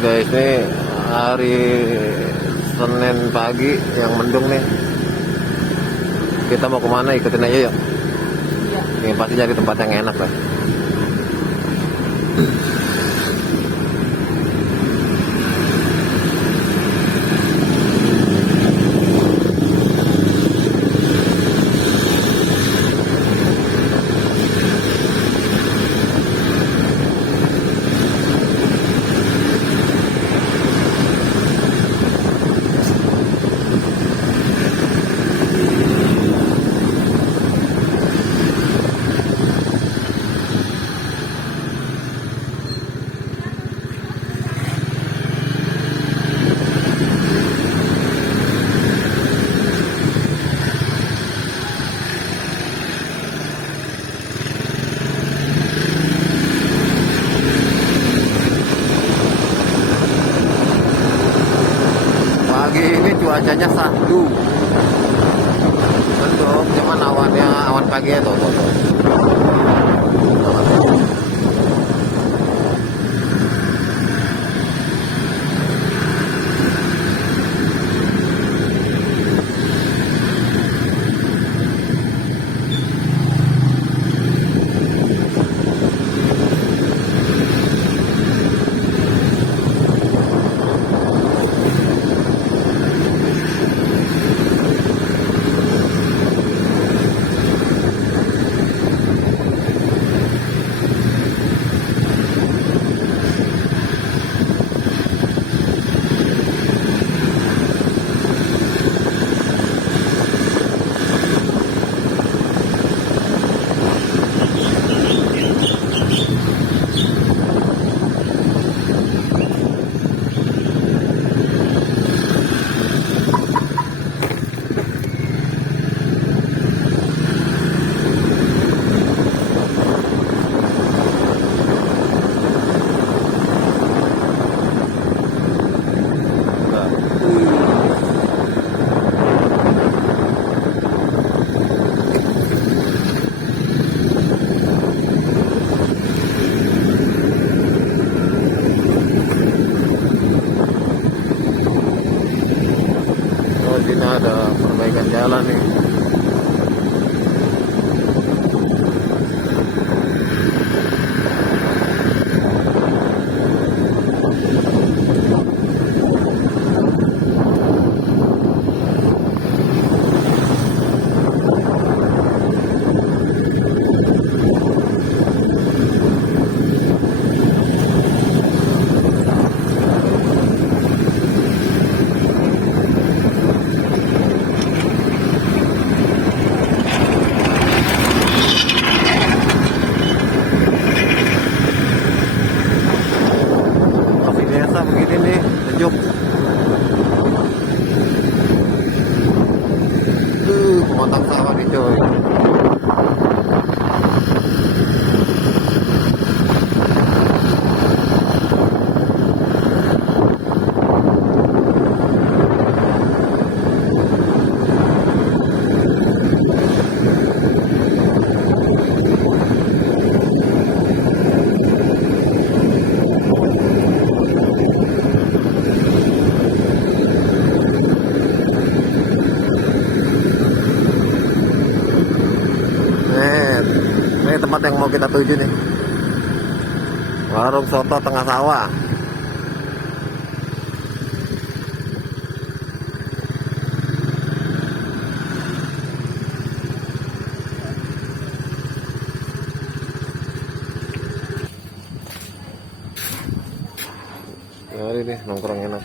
guys, nih hari Senin pagi yang mendung nih. Kita mau kemana? Ikutin aja yuk. Ini pasti cari tempat yang enak lah. Pagi ini cuacanya satu, mendung, cuman awan pagi itu tuh. Sini ada perbaikan jalan nih. Begini nih, sejuk. Pematang sawah nih coy. Ini tempat yang mau kita tuju nih, warung soto tengah sawah. Ini nih nongkrong enak.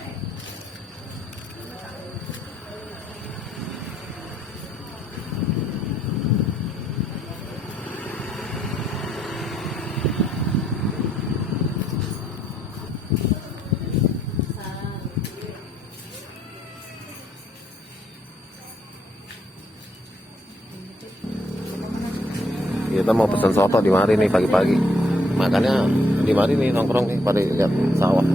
Kita mau pesan soto di mari nih pagi-pagi. Makanya di mari nih nongkrong nih pada lihat sawah.